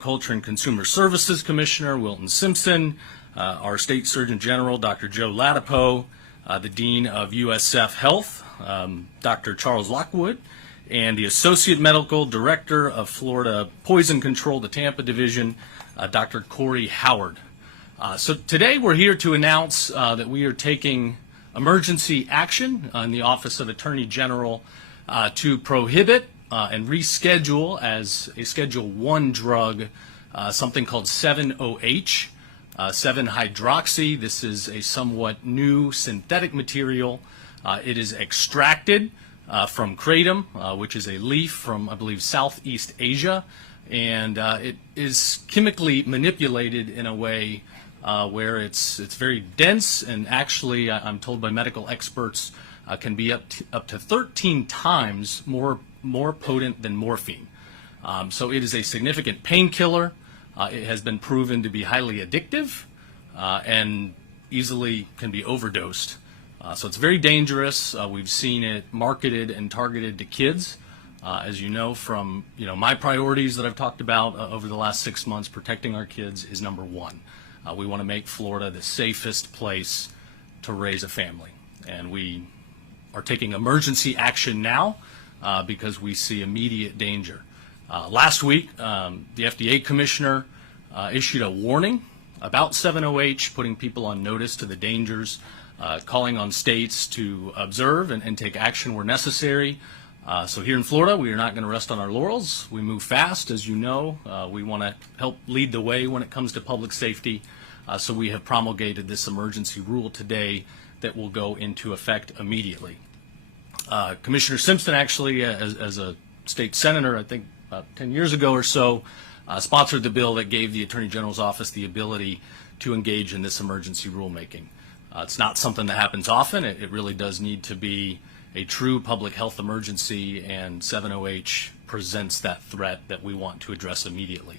Agriculture and Consumer Services Commissioner Wilton Simpson, our State Surgeon General Dr. Joe Latipo, the Dean of USF Health, Dr. Charles Lockwood, and the Associate Medical Director of Florida Poison Control, the Tampa Division, Dr. Corey Howard. So today we're here to announce that we are taking emergency action in the Office of Attorney General to prohibit and reschedule as a Schedule 1 drug something called 7-OH, 7-hydroxy. This is a somewhat new synthetic material. It is extracted from kratom, which is a leaf from, I believe, Southeast Asia, and it is chemically manipulated in a way where it's very dense, and actually, I'm told by medical experts, can be up to 13 times more potent than morphine. So it is a significant painkiller. It has been proven to be highly addictive and easily can be overdosed. So it's very dangerous. We've seen it marketed and targeted to kids. As you know from my priorities that I've talked about over the last 6 months, protecting our kids is number one. We want to make Florida the safest place to raise a family, and we are taking emergency action now because we see immediate danger. Last week, the FDA commissioner issued a warning about 7-OH, putting people on notice to the dangers, calling on states to observe and take action where necessary. So here in Florida, we are not going to rest on our laurels. We move fast, as you know. We want to help lead the way when it comes to public safety. So we have promulgated this emergency rule today that will go into effect immediately. Commissioner Simpson actually, as a state senator, I think about 10 years ago or so, sponsored the bill that gave the Attorney General's office the ability to engage in this emergency rulemaking. It's not something that happens often. It really does need to be a true public health emergency, and 7-OH presents that threat that we want to address immediately.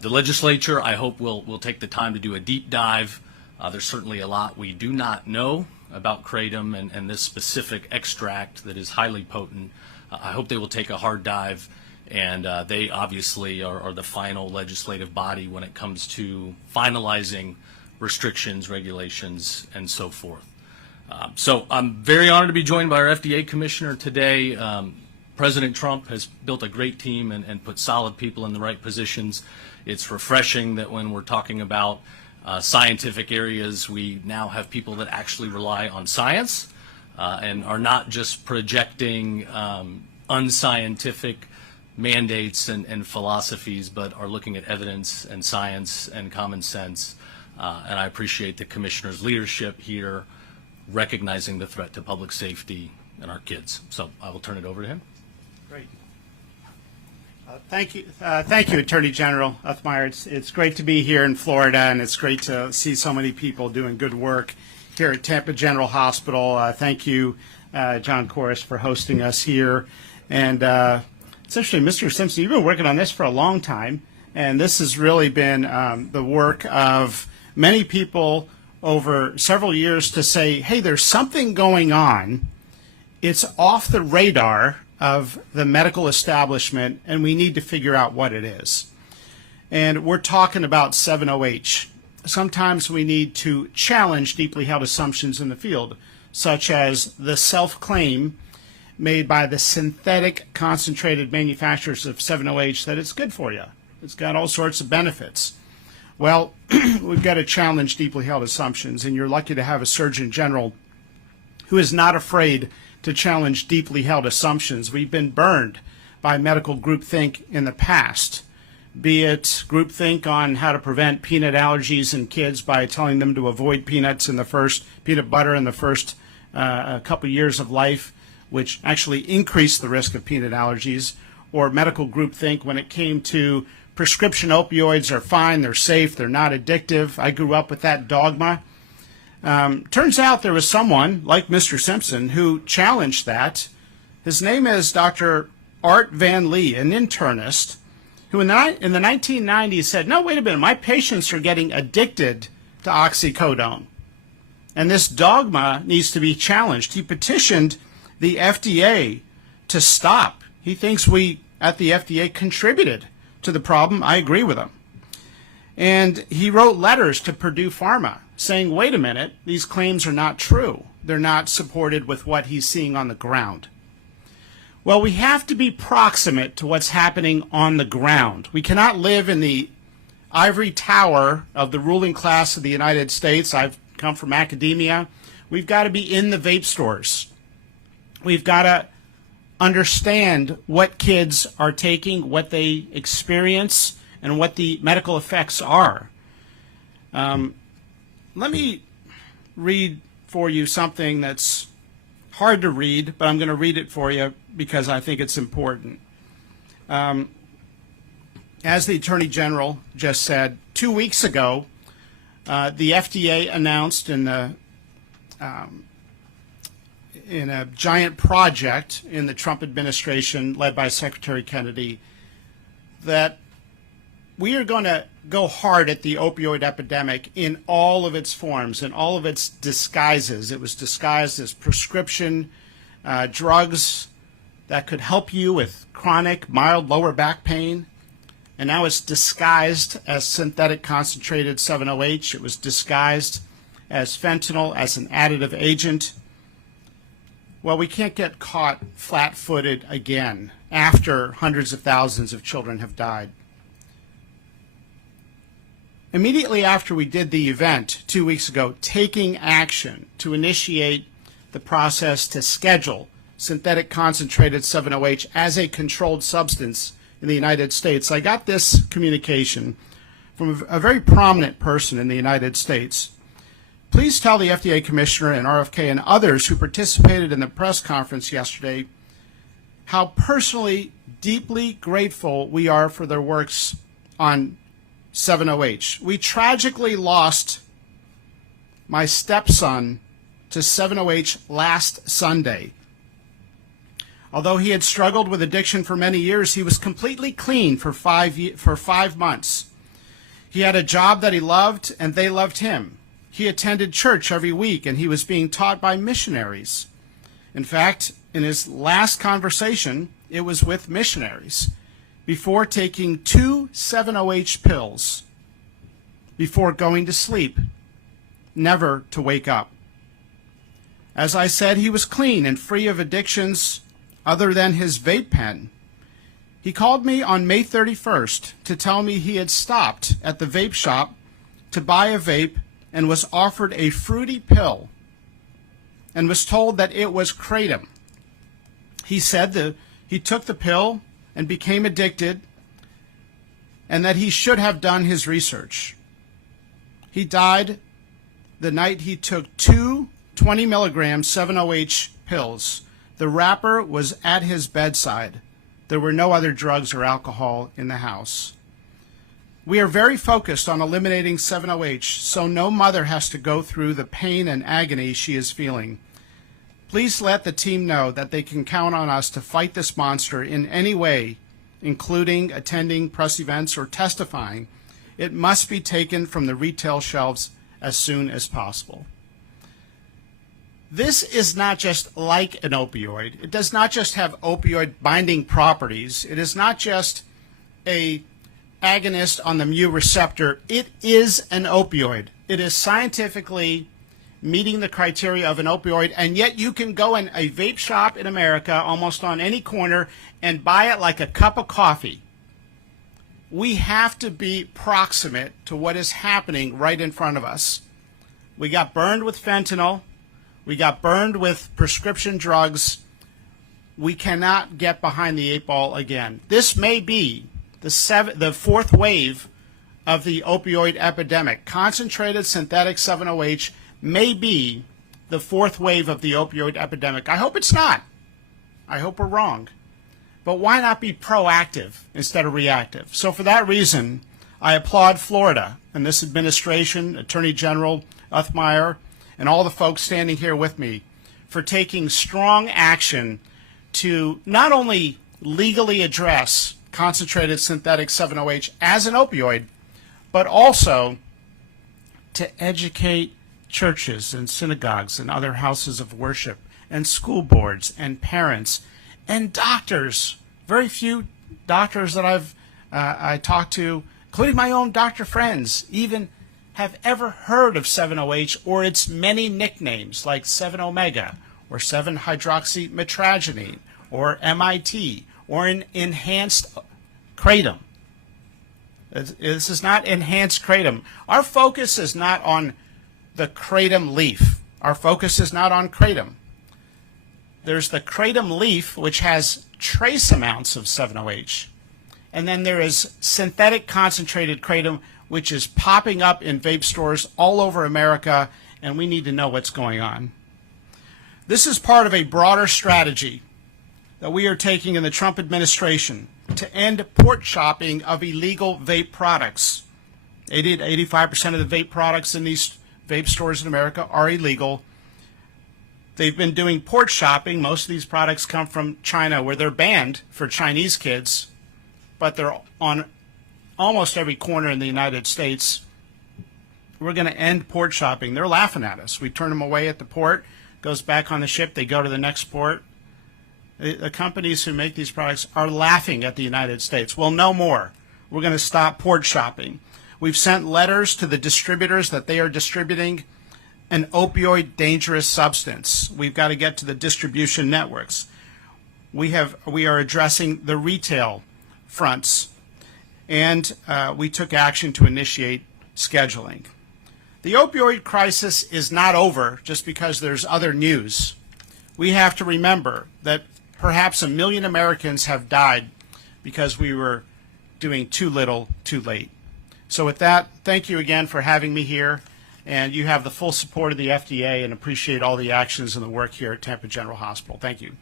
The legislature, I hope, will take the time to do a deep dive. There's certainly a lot we do not know about kratom and this specific extract that is highly potent. I hope they will take a hard dive, and they obviously are the final legislative body when it comes to finalizing restrictions, regulations, and so forth. So I'm very honored to be joined by our FDA commissioner today. President Trump has built a great team and put solid people in the right positions. It's refreshing that when we're talking about scientific areas, we now have people that actually rely on science and are not just projecting unscientific mandates and philosophies, but are looking at evidence and science and common sense. And I appreciate the commissioner's leadership here, recognizing the threat to public safety and our kids. So I will turn it over to him. Great. Thank you, Attorney General Uthmeier. It's great to be here in Florida, and it's great to see so many people doing good work here at Tampa General Hospital. Thank you, John Corus, for hosting us here. And essentially, Mr. Simpson, you've been working on this for a long time, and this has really been the work of many people over several years to say, hey, there's something going on. It's off the radar of the medical establishment, and we need to figure out what it is. And we're talking about 7-OH. Sometimes we need to challenge deeply held assumptions in the field, such as the self-claim made by the synthetic concentrated manufacturers of 7-OH that it's good for you. It's got all sorts of benefits. Well, we've got to challenge deeply held assumptions, and you're lucky to have a Surgeon General who is not afraid to challenge deeply held assumptions. We've been burned by medical groupthink in the past, be it groupthink on how to prevent peanut allergies in kids by telling them to avoid peanut butter in the first couple years of life, which actually increased the risk of peanut allergies, or medical groupthink when it came to prescription opioids are fine, they're safe, they're not addictive. I grew up with that dogma. Turns out there was someone like Mr. Simpson who challenged that. His name is Dr. Art Van Lee, an internist, who in the 1990s said, no, wait a minute, my patients are getting addicted to oxycodone. And this dogma needs to be challenged. He petitioned the FDA to stop. He thinks we at the FDA contributed to the problem. I agree with him. And he wrote letters to Purdue Pharma saying, wait a minute, these claims are not true. They're not supported with what he's seeing on the ground. Well, we have to be proximate to what's happening on the ground. We cannot live in the ivory tower of the ruling class of the United States. I've come from academia. We've got to be in the vape stores. We've got to understand what kids are taking, what they experience, and what the medical effects are. Let me read for you something that's hard to read, but I'm going to read it for you because I think it's important. As the Attorney General just said, 2 weeks ago, the FDA announced in a giant project in the Trump administration led by Secretary Kennedy that we are going to go hard at the opioid epidemic in all of its forms, in all of its disguises. It was disguised as prescription drugs that could help you with chronic, mild lower back pain. And now it's disguised as synthetic concentrated 7-OH. It was disguised as fentanyl, as an additive agent. Well, we can't get caught flat-footed again after hundreds of thousands of children have died. Immediately after we did the event 2 weeks ago, taking action to initiate the process to schedule synthetic concentrated 7-OH as a controlled substance in the United States, I got this communication from a very prominent person in the United States. Please tell the FDA Commissioner and RFK and others who participated in the press conference yesterday how personally, deeply grateful we are for their works on 7-OH. We tragically lost my stepson to 7-OH last Sunday. Although he had struggled with addiction for many years, he was completely clean for 5 months. He had a job that he loved, and they loved him. He attended church every week, and he was being taught by missionaries. In fact, in his last conversation, it was with missionaries, before taking 2 7-OH pills, before going to sleep, never to wake up. As I said, he was clean and free of addictions other than his vape pen. He called me on May 31st to tell me he had stopped at the vape shop to buy a vape and was offered a fruity pill and was told that it was kratom. He said that he took the pill and became addicted and that he should have done his research. He died the night he took 2 20-milligram 7-OH pills. The wrapper was at his bedside. There were no other drugs or alcohol in the house. We are very focused on eliminating 7-OH so no mother has to go through the pain and agony she is feeling. Please let the team know that they can count on us to fight this monster in any way, including attending press events or testifying. It must be taken from the retail shelves as soon as possible. This is not just like an opioid. It does not just have opioid binding properties. It is not just a agonist on the mu receptor. It is an opioid. It is scientifically meeting the criteria of an opioid, and yet you can go in a vape shop in America almost on any corner and buy it like a cup of coffee. We have to be proximate to what is happening right in front of us. We got burned with fentanyl. We got burned with prescription drugs. We cannot get behind the 8 ball again. This may be the fourth wave of the opioid epidemic. Concentrated synthetic 7-OH may be the fourth wave of the opioid epidemic. I hope it's not. I hope we're wrong. But why not be proactive instead of reactive? So for that reason, I applaud Florida and this administration, Attorney General Uthmeier, and all the folks standing here with me for taking strong action to not only legally address concentrated synthetic 7-OH as an opioid, but also to educate churches and synagogues and other houses of worship and school boards and parents and doctors. Very few doctors that I've I talked to, including my own doctor friends, even have ever heard of 7-OH or its many nicknames like 7-omega or 7-hydroxymetragenine or MIT or an enhanced kratom. This is not enhanced kratom. Our focus is not on the kratom leaf. Our focus is not on kratom. There's the kratom leaf, which has trace amounts of 7-OH. And then there is synthetic concentrated kratom, which is popping up in vape stores all over America, and we need to know what's going on. This is part of a broader strategy that we are taking in the Trump administration to end port shopping of illegal vape products. 80 to 85% of the vape products in these vape stores in America are illegal. They've been doing port shopping. Most of these products come from China, where they're banned for Chinese kids, but they're on almost every corner in the United States. We're going to end port shopping. They're laughing at us. We turn them away at the port, goes back on the ship, they go to the next port. The companies who make these products are laughing at the United States. Well, no more. We're going to stop port shopping. We've sent letters to the distributors that they are distributing an opioid dangerous substance. We've got to get to the distribution networks. We are addressing the retail fronts, and we took action to initiate scheduling. The opioid crisis is not over just because there's other news. We have to remember that perhaps 1 million Americans have died because we were doing too little, too late. So with that, thank you again for having me here, and you have the full support of the FDA and appreciate all the actions and the work here at Tampa General Hospital. Thank you.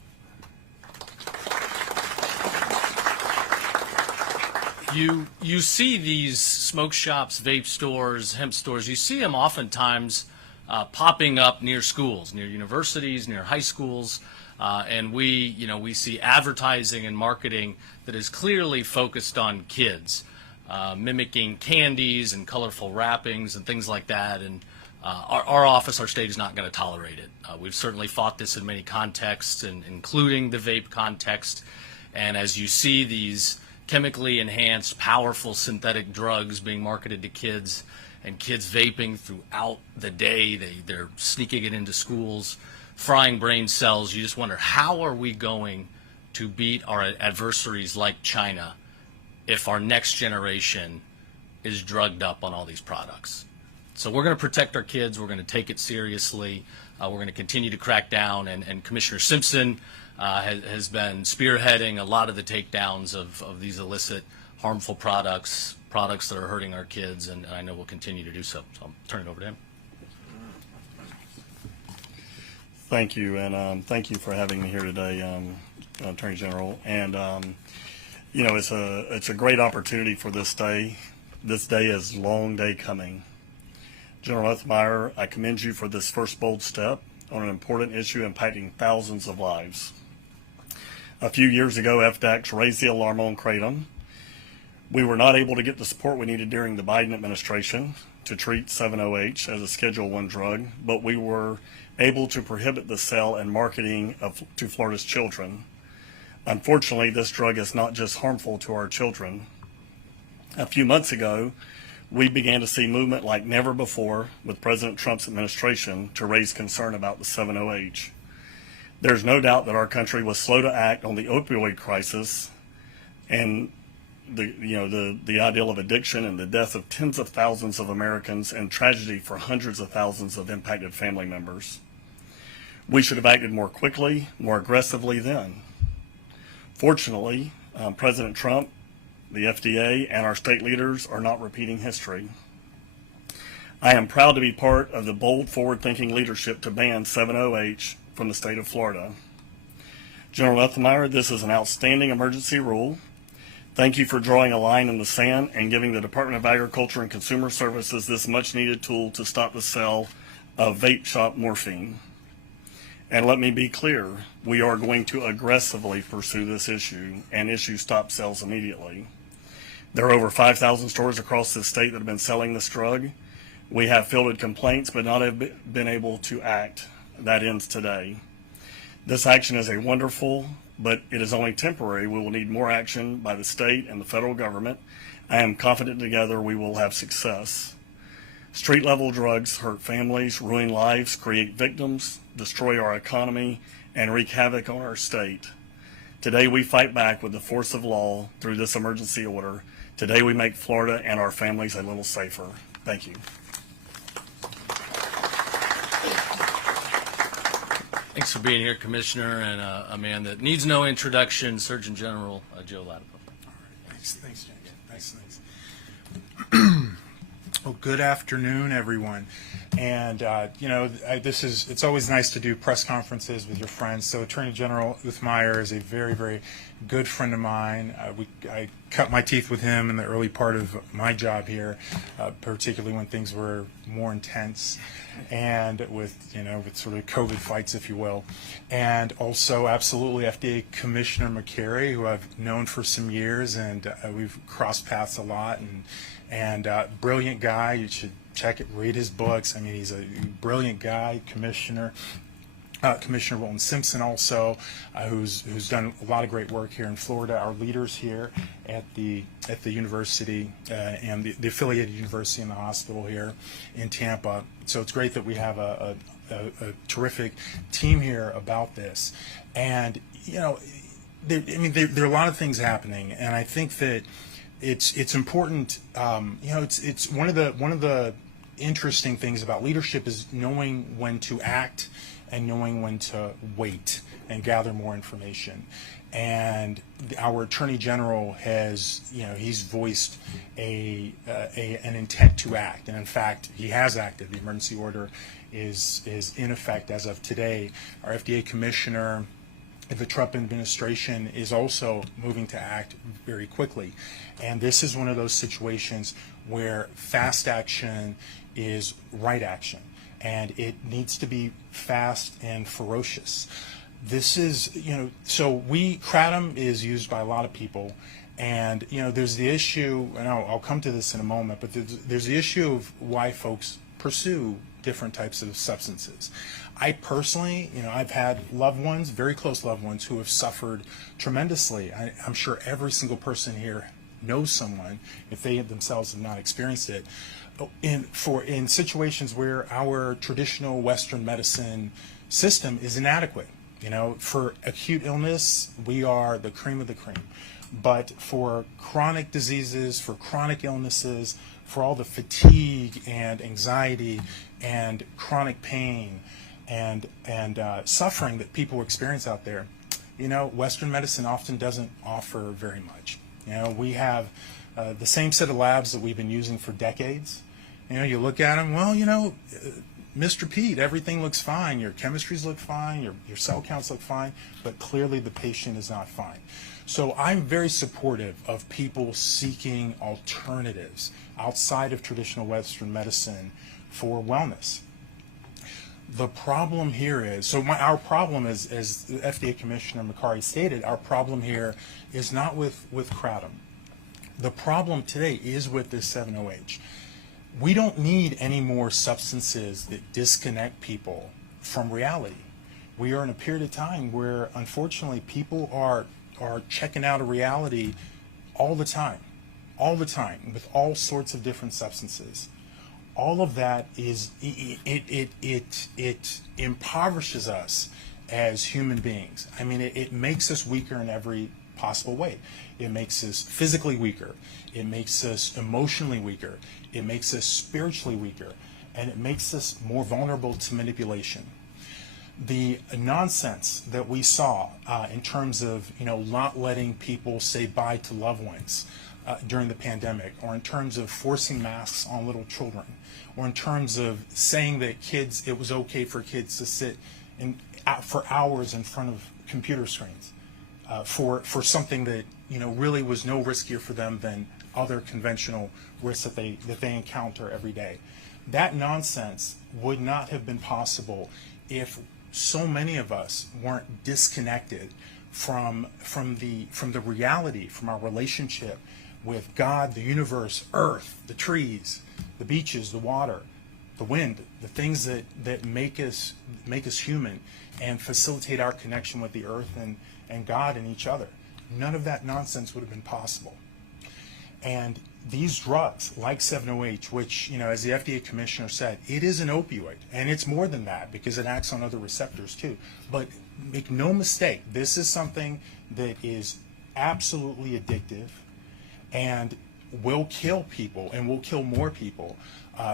You see these smoke shops, vape stores, hemp stores, you see them oftentimes popping up near schools, near universities, near high schools, and we see advertising and marketing that is clearly focused on kids, mimicking candies and colorful wrappings and things like that. And our office, our state, is not going to tolerate it. We've certainly fought this in many contexts, including the vape context. And as you see these chemically enhanced, powerful synthetic drugs being marketed to kids, and kids vaping throughout the day, they're sneaking it into schools, frying brain cells. You just wonder, how are we going to beat our adversaries like China if our next generation is drugged up on all these products? So we're going to protect our kids. We're going to take it seriously. We're going to continue to crack down, and Commissioner Simpson has been spearheading a lot of the takedowns of these illicit, harmful products that are hurting our kids, and I know we'll continue to do so. So I'll turn it over to him. Thank you, and thank you for having me here today, Attorney General. And it's a great opportunity for this day. This day is a long day coming. General Uthmeier, I commend you for this first bold step on an important issue impacting thousands of lives. A few years ago, FDACS raised the alarm on kratom. We were not able to get the support we needed during the Biden administration to treat 7-OH as a Schedule I drug, but we were able to prohibit the sale and marketing to Florida's children. Unfortunately, this drug is not just harmful to our children. A few months ago, we began to see movement like never before with President Trump's administration to raise concern about the 7-OH. There's no doubt that our country was slow to act on the opioid crisis and the ideal of addiction and the death of tens of thousands of Americans and tragedy for hundreds of thousands of impacted family members. We should have acted more quickly, more aggressively then. Fortunately, President Trump, the FDA, and our state leaders are not repeating history. I am proud to be part of the bold, forward-thinking leadership to ban 7-OH from the state of Florida. General Uthmeier, this is an outstanding emergency rule. Thank you for drawing a line in the sand and giving the Department of Agriculture and Consumer Services this much-needed tool to stop the sale of vape shop morphine. And let me be clear, we are going to aggressively pursue this issue and issue stop sales immediately. There are over 5,000 stores across the state that have been selling this drug. We have fielded complaints but not have been able to act. That ends today. This action is a wonderful but it is only temporary. We will need more action by the state and the federal government. I am confident together we will have success. Street-level drugs hurt families, ruin lives, create victims, destroy our economy, and wreak havoc on our state. Today we fight back with the force of law through this emergency order. Today we make Florida and our families a little safer. Thank you. Thanks for being here, Commissioner, and a man that needs no introduction, Surgeon General Joe Latipo. Thanks, James. Thanks. Well, good afternoon, everyone. And it's always nice to do press conferences with your friends. So Attorney General Uthmeier is a very, very good friend of mine. I cut my teeth with him in the early part of my job here, particularly when things were more intense, and with sort of COVID fights, if you will. And also, absolutely, FDA Commissioner McCary, who I've known for some years, and we've crossed paths a lot. And brilliant guy. You should check it, read his books. I mean, he's a brilliant guy. Commissioner Wilton Simpson also, who's done a lot of great work here in Florida. Our leaders here at the university and the affiliated university and the hospital here in Tampa. So it's great that we have a terrific team here about this. And there are a lot of things happening, and I think that it's important. It's one of the interesting things about leadership is knowing when to act and knowing when to wait and gather more information. And our Attorney General has, he's voiced an intent to act, and in fact, he has acted. The emergency order is in effect as of today. Our FDA Commissioner, the Trump administration, is also moving to act very quickly. And this is one of those situations where fast action is right action, and it needs to be fast and ferocious. This is, kratom is used by a lot of people, and there's the issue, and I'll come to this in a moment, but there's the issue of why folks pursue different types of substances. I personally, I've had loved ones, very close loved ones, who have suffered tremendously. I'm sure every single person here knows someone, if they themselves have not experienced it, in situations where our traditional Western medicine system is inadequate. For acute illness, we are the cream of the cream. But for chronic diseases, for chronic illnesses, for all the fatigue and anxiety and chronic pain and suffering that people experience out there, Western medicine often doesn't offer very much. We have the same set of labs that we've been using for decades. You look at them, well, Mr. Pete, everything looks fine. Your chemistries look fine. Your cell counts look fine, but clearly the patient is not fine. So I'm very supportive of people seeking alternatives outside of traditional Western medicine for wellness. The problem here is, our problem is, as the FDA Commissioner McCary stated, our problem here is not with kratom. The problem today is with this 7-OH. We don't need any more substances that disconnect people from reality. We are in a period of time where, unfortunately, people are checking out of reality all the time, with all sorts of different substances. All of that is, it impoverishes us as human beings. I mean, it makes us weaker in every possible way. It makes us physically weaker. It makes us emotionally weaker. It makes us spiritually weaker. And it makes us more vulnerable to manipulation. The nonsense that we saw in terms of not letting people say bye to loved ones during the pandemic, or in terms of forcing masks on little children, or in terms of saying that it was okay for kids to sit for hours in front of computer screens for something that really was no riskier for them than other conventional risks that they encounter every day. That nonsense would not have been possible if so many of us weren't disconnected from the reality, from our relationship with God, the universe, earth, the trees, the beaches, the water, the wind, the things that make us human and facilitate our connection with the earth and God and each other. None of that nonsense would have been possible. And these drugs, like 7-OH, which, as the FDA commissioner said, it is an opioid, and it's more than that because it acts on other receptors too. But make no mistake, this is something that is absolutely addictive and will kill people and will kill more people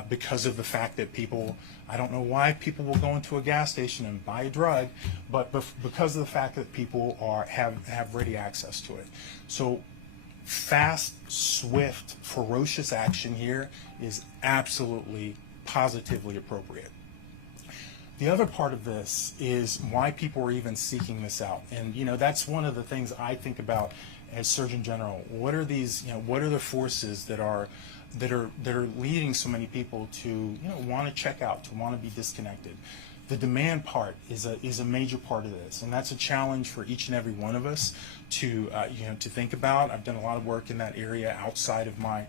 because of the fact that people, I don't know why people will go into a gas station and buy a drug, but because of the fact that people have ready access to it. So fast, swift, ferocious action here is absolutely, positively appropriate. The other part of this is why people are even seeking this out. And, that's one of the things I think about as Surgeon General. What are these, what are the forces that are leading so many people to, want to check out, to want to be disconnected? The demand part is a major part of this, and that's a challenge for each and every one of us to to think about. I've done a lot of work in that area outside of my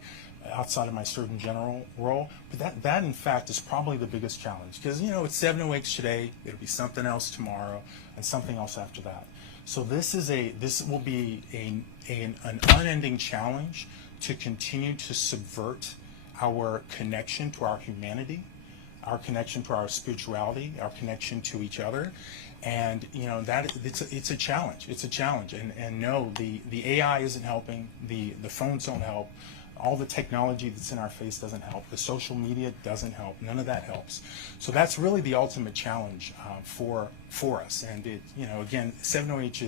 Surgeon General role, but that in fact is probably the biggest challenge, because it's 7-OH today, it'll be something else tomorrow, and something else after that. So this will be an unending challenge to continue to subvert our connection to our humanity, our connection to our spirituality, our connection to each other, and that it's a challenge. It's a challenge, and no, the AI isn't helping. The phones don't help. All the technology that's in our face doesn't help. The social media doesn't help. None of that helps. So that's really the ultimate challenge for us. And again, 7-OH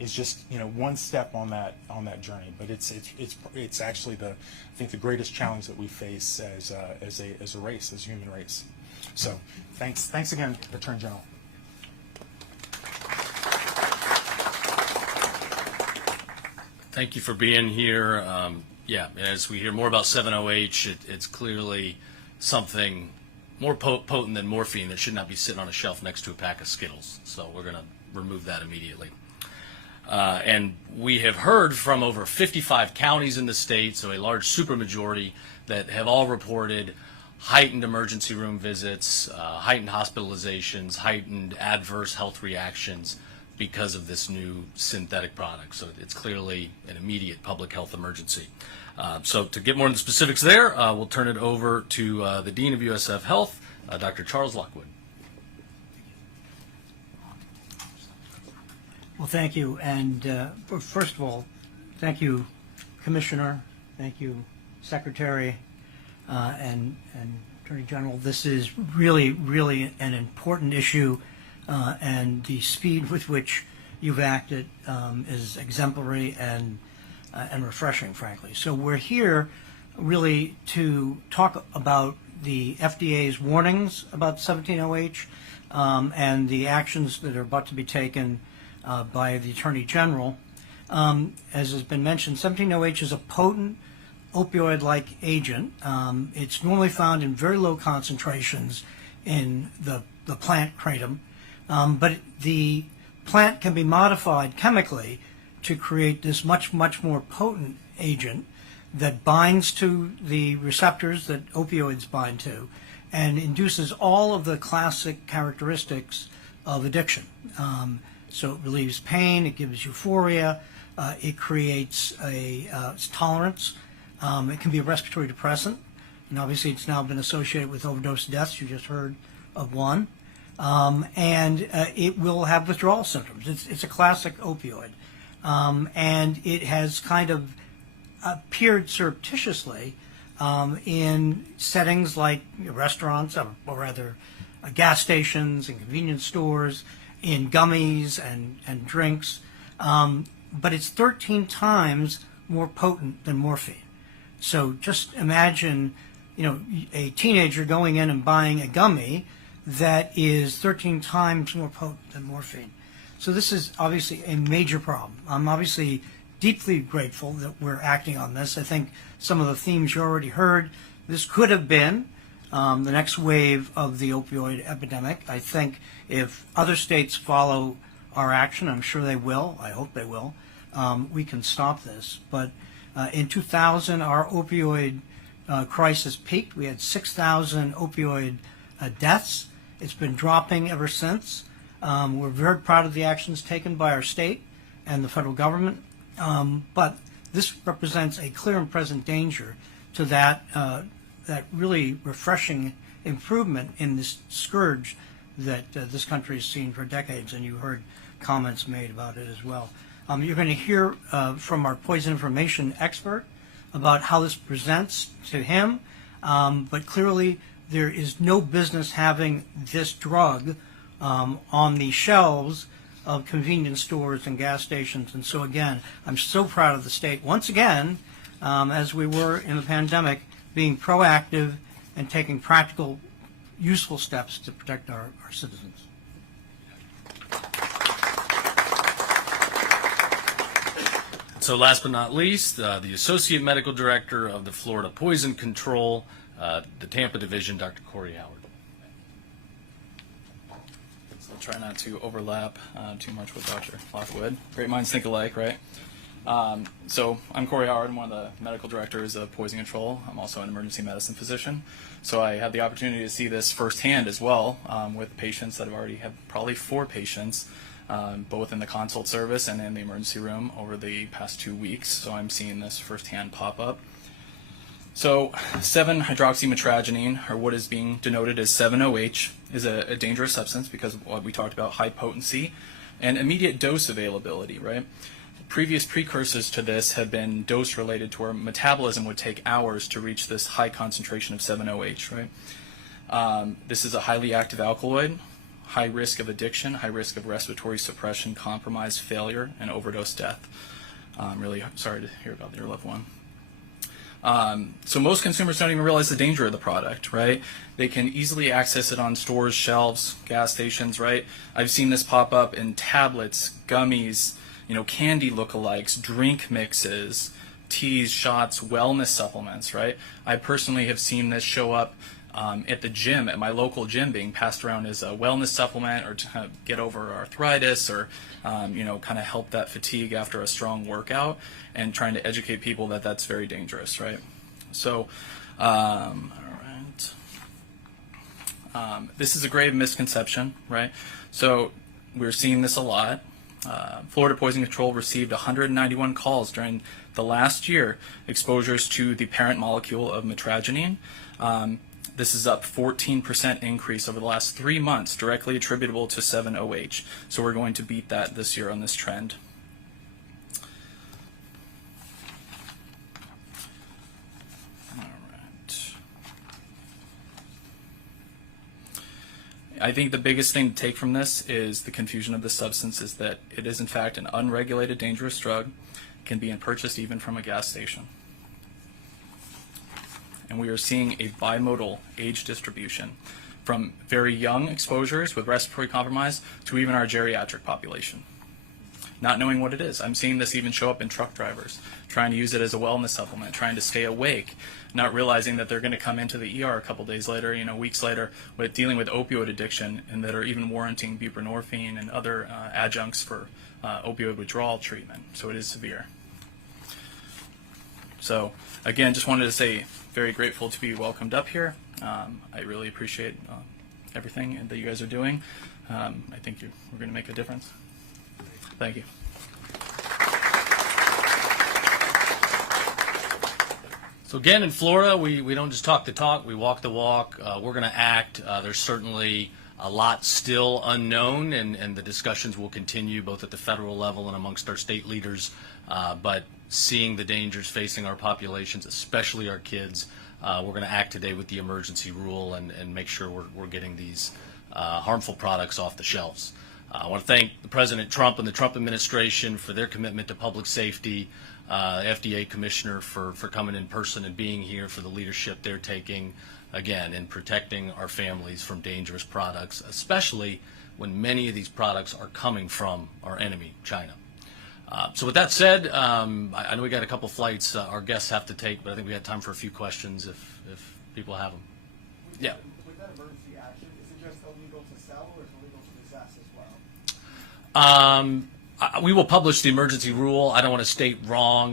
is just one step on that journey. But it's actually I think the greatest challenge that we face as a race, as a human race. So thanks again, Attorney General. Thank you for being here. As we hear more about 7-OH, it's clearly something more potent than morphine that should not be sitting on a shelf next to a pack of Skittles. So we're going to remove that immediately. And we have heard from over 55 counties in the state, so a large supermajority, that have all reported heightened emergency room visits, heightened hospitalizations, heightened adverse health reactions because of this new synthetic product. So it's clearly an immediate public health emergency. So to get more into the specifics there, we'll turn it over to the Dean of USF Health, Dr. Charles Lockwood. Well, thank you. And first of all, thank you, Commissioner. Thank you, Secretary and Attorney General. This is really, really an important issue. And the speed with which you've acted is exemplary and refreshing, frankly. So we're here really to talk about the FDA's warnings about 17-OH and the actions that are about to be taken by the Attorney General. As has been mentioned, 17-OH is a potent opioid-like agent. It's normally found in very low concentrations in the plant kratom. But the plant can be modified chemically to create this much more potent agent that binds to the receptors that opioids bind to and induces all of the classic characteristics of addiction. So it relieves pain, it gives euphoria, it creates tolerance, it can be a respiratory depressant, and obviously it's now been associated with overdose deaths. You just heard of one. And it will have withdrawal symptoms. It's a classic opioid. And it has kind of appeared surreptitiously in settings like restaurants, or rather gas stations and convenience stores, in gummies and drinks. But it's 13 times more potent than morphine. So just imagine, a teenager going in and buying a gummy that is 13 times more potent than morphine. So this is obviously a major problem. I'm obviously deeply grateful that we're acting on this. I think some of the themes you already heard, this could have been the next wave of the opioid epidemic. I think if other states follow our action, I'm sure they will, I hope they will, we can stop this. But in 2000, our opioid crisis peaked. We had 6,000 opioid deaths. It's been dropping ever since. We're very proud of the actions taken by our state and the federal government. But this represents a clear and present danger to that really refreshing improvement in this scourge that this country has seen for decades, and you heard comments made about it as well. You're going to hear from our poison information expert about how this presents to him, but clearly there is no business having this drug on the shelves of convenience stores and gas stations. And so again, I'm so proud of the state, once again, as we were in the pandemic, being proactive and taking practical, useful steps to protect our citizens. So last but not least, the Associate Medical Director of the Florida Poison Control, the Tampa Division, Dr. Corey Howard. So I'll try not to overlap too much with Dr. Lockwood. Great minds think alike, right? So I'm Corey Howard. I'm one of the medical directors of Poison Control. I'm also an emergency medicine physician. So I had the opportunity to see this firsthand as well with patients that have already had probably 4 patients, both in the consult service and in the emergency room over the past 2 weeks. So I'm seeing this firsthand pop up. So 7-hydroxymetragenine, or what is being denoted as 7-OH, is a dangerous substance because of what we talked about, high potency and immediate dose availability, right? Previous precursors to this have been dose related to where metabolism would take hours to reach this high concentration of 7-OH, right? This is a highly active alkaloid, high risk of addiction, high risk of respiratory suppression, compromise, failure, and overdose death. I'm really sorry to hear about your loved one. So most consumers don't even realize the danger of the product, right? They can easily access it on stores, shelves, gas stations, right? I've seen this pop up in tablets, gummies, candy lookalikes, drink mixes, teas, shots, wellness supplements, right? I personally have seen this show up at the gym, at my local gym, being passed around as a wellness supplement or to get over arthritis or, kind of help that fatigue after a strong workout, and trying to educate people that that's very dangerous, right? So, all right. This is a grave misconception, right? So we're seeing this a lot. Florida Poison Control received 191 calls during the last year, exposures to the parent molecule of metragenine. This is up 14% increase over the last 3 months, directly attributable to 7-OH. So we're going to beat that this year on this trend. All right. I think the biggest thing to take from this is the confusion of the substance is that it is in fact an unregulated dangerous drug, can be purchased even from a gas station. And we are seeing a bimodal age distribution from very young exposures with respiratory compromise to even our geriatric population. Not knowing what it is. I'm seeing this even show up in truck drivers, trying to use it as a wellness supplement, trying to stay awake, not realizing that they're going to come into the ER a couple days later, weeks later, with dealing with opioid addiction, and that are even warranting buprenorphine and other adjuncts for opioid withdrawal treatment. So it is severe. So again, just wanted to say, very grateful to be welcomed up here. I really appreciate everything that you guys are doing. I think we're going to make a difference. Thank you. So again, in Florida, we don't just talk the talk, we walk the walk. We're going to act. There's certainly a lot still unknown, and the discussions will continue both at the federal level and amongst our state leaders. But seeing the dangers facing our populations, especially our kids, we're going to act today with the emergency rule and make sure we're getting these harmful products off the shelves. I want to thank President Trump and the Trump administration for their commitment to public safety, FDA Commissioner for coming in person and being here, for the leadership they're taking, again, in protecting our families from dangerous products, especially when many of these products are coming from our enemy, China. So with that said, I know we got a couple flights our guests have to take, but I think we got time for a few questions if people have them. Yeah. With that emergency action, is it just illegal to sell or is it illegal to possess as well? We will publish the emergency rule. I don't want to state wrong.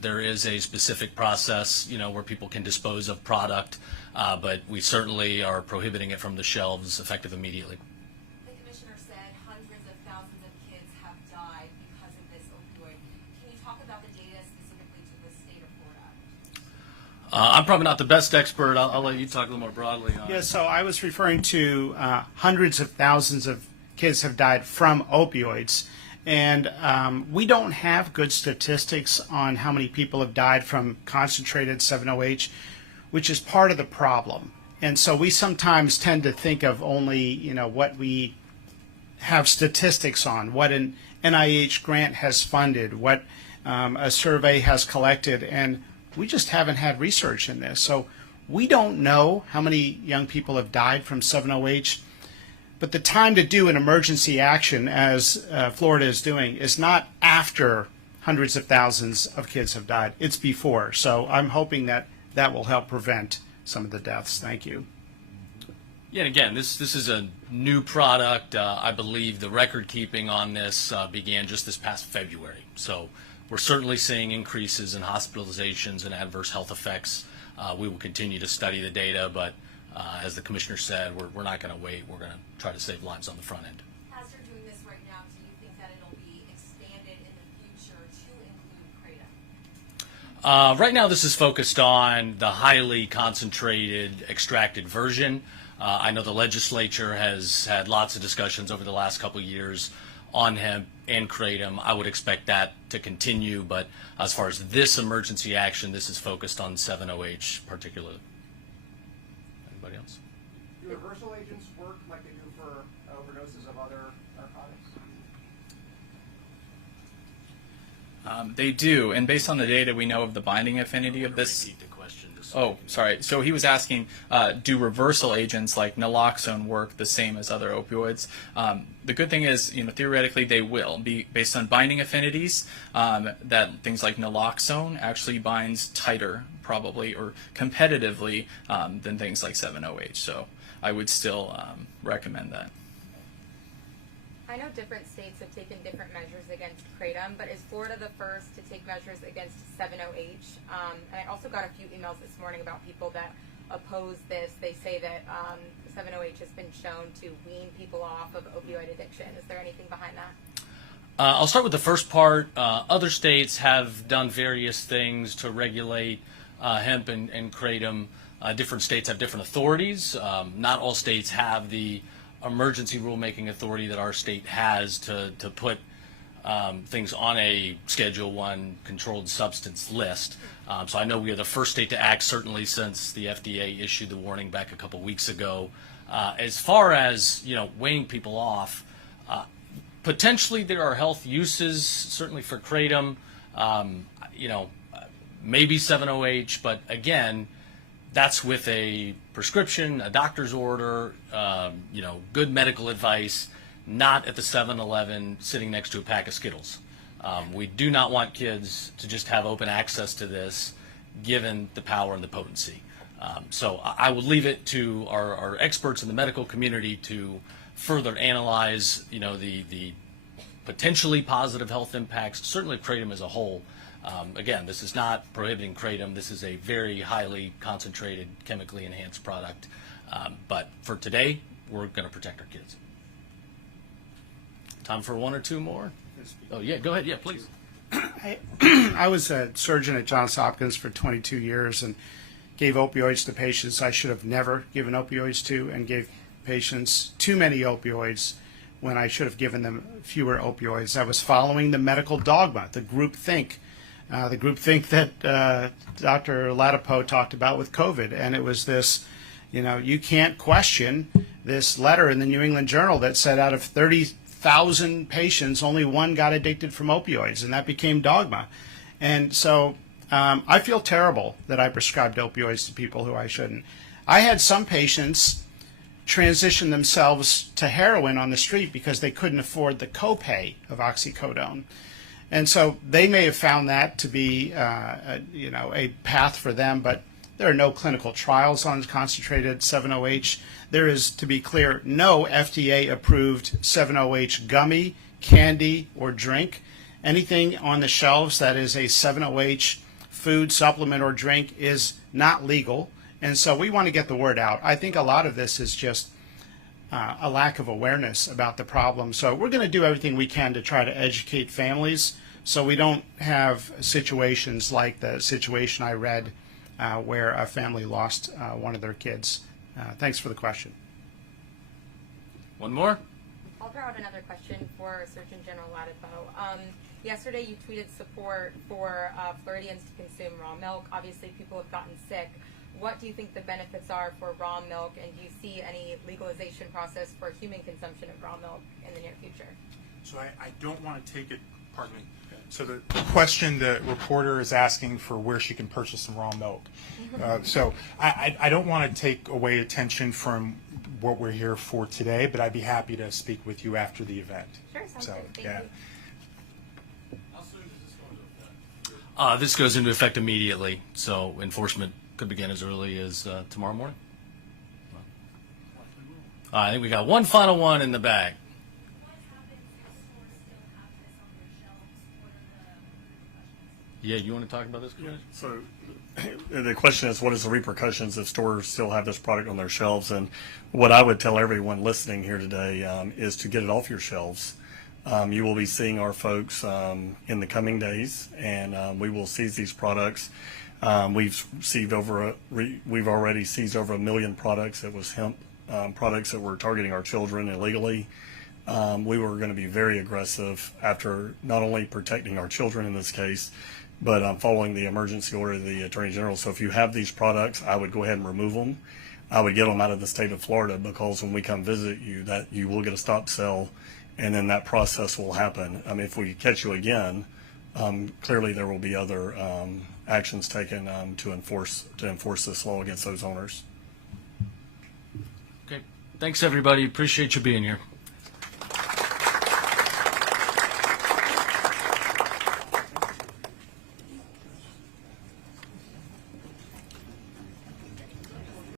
There is a specific process, where people can dispose of product, but we certainly are prohibiting it from the shelves effective immediately. The commissioner said hundreds of thousands of kids have died because of this I'm probably not the best expert. I'll let you talk a little more broadly on Yeah, it. so I was referring to hundreds of thousands of kids have died from opioids. And we don't have good statistics on how many people have died from concentrated 7-OH, which is part of the problem. And so we sometimes tend to think of only, what we have statistics on, what an NIH grant has funded, what a survey has collected, and we just haven't had research in this. So we don't know how many young people have died from 7-OH, but the time to do an emergency action, as Florida is doing, is not after hundreds of thousands of kids have died. It's before. So I'm hoping that that will help prevent some of the deaths. Thank you. Yeah, and again, this is a new product. I believe the record keeping on this began just this past February. So we're certainly seeing increases in hospitalizations and adverse health effects. We will continue to study the data, but as the commissioner said, we're not going to wait. We're going to try to save lives on the front end. As you're doing this right now, do you think that it'll be expanded in the future to include kratom? Right now, this is focused on the highly concentrated, extracted version. I know the legislature has had lots of discussions over the last couple of years on hemp and kratom. I would expect that to continue, but as far as this emergency action, this is focused on 7-OH particularly. Anybody else? Do reversal agents work like they do for overdoses of other narcotics? They do, and based on the data we know of the binding affinity of this. Repeat the question. Oh, sorry. So he was asking, do reversal agents like naloxone work the same as other opioids? The good thing is, theoretically they will, be based on binding affinities. That things like naloxone actually binds tighter, probably, or competitively than things like 7-OH. So I would still recommend that. I know different states have taken different measures against kratom, but is Florida the first to take measures against 7-OH? And I also got a few emails this morning about people that oppose this. They say that 7-OH has been shown to wean people off of opioid addiction. Is there anything behind that? I'll start with the first part. Other states have done various things to regulate hemp and kratom. Different states have different authorities. Not all states have the emergency rulemaking authority that our state has to put things on a Schedule I controlled substance list. So I know we are the first state to act, certainly since the FDA issued the warning back a couple weeks ago. As far as weighing people off, potentially there are health uses, certainly for kratom, maybe 7-OH, but again, that's with a prescription, a doctor's order, good medical advice, not at the 7-Eleven sitting next to a pack of Skittles. We do not want kids to just have open access to this, given the power and the potency. So I would leave it to our experts in the medical community to further analyze, the potentially positive health impacts, certainly kratom as a whole. Again, this is not prohibiting kratom. This is a very highly concentrated, chemically enhanced product. But for today, we're going to protect our kids. Time for one or two more? Oh, yeah, go ahead. Yeah, please. I was a surgeon at Johns Hopkins for 22 years and gave opioids to patients I should have never given opioids to, and gave patients too many opioids when I should have given them fewer opioids. I was following the medical dogma, the groupthink. The groupthink that Dr. Latipo talked about with COVID. And it was this, you can't question this letter in the New England Journal that said out of 30,000 patients, only one got addicted from opioids, and that became dogma. And so I feel terrible that I prescribed opioids to people who I shouldn't. I had some patients transition themselves to heroin on the street because they couldn't afford the copay of oxycodone. And so they may have found that to be, a path for them, but there are no clinical trials on concentrated 7-OH. There is, to be clear, no FDA-approved 7-OH gummy, candy, or drink. Anything on the shelves that is a 7-OH food, supplement, or drink is not legal. And so we want to get the word out. I think a lot of this is just a lack of awareness about the problem. So we're going to do everything we can to try to educate families so we don't have situations like the situation I read where a family lost one of their kids. Thanks for the question. One more? I'll throw out another question for Surgeon General Latipo. Yesterday you tweeted support for Floridians to consume raw milk. Obviously people have gotten sick. What do you think the benefits are for raw milk, and do you see any legalization process for human consumption of raw milk in the near future? So I don't want to take it, pardon me. So the question, the reporter is asking for where she can purchase some raw milk. So I don't want to take away attention from what we're here for today, but I'd be happy to speak with you after the event. Sure, sounds So, good. Thank yeah. you. How soon does this go into effect? This goes into effect immediately, so enforcement could begin as early as tomorrow morning. I think we got one final one in the bag. Yeah, you want to talk about this? So the question is, what is the repercussions if stores still have this product on their shelves? And what I would tell everyone listening here today is to get it off your shelves. You will be seeing our folks in the coming days, and we will seize these products. We've already seized over 1 million products that was hemp products that were targeting our children illegally. We were going to be very aggressive after not only protecting our children in this case, but following the emergency order of the Attorney General. So if you have these products, I would go ahead and remove them. I would get them out of the state of Florida, because when we come visit you, that you will get a stop sale, and then that process will happen. If we catch you again, clearly there will be other actions taken to enforce this law against those owners. Okay. Thanks, everybody. Appreciate you being here.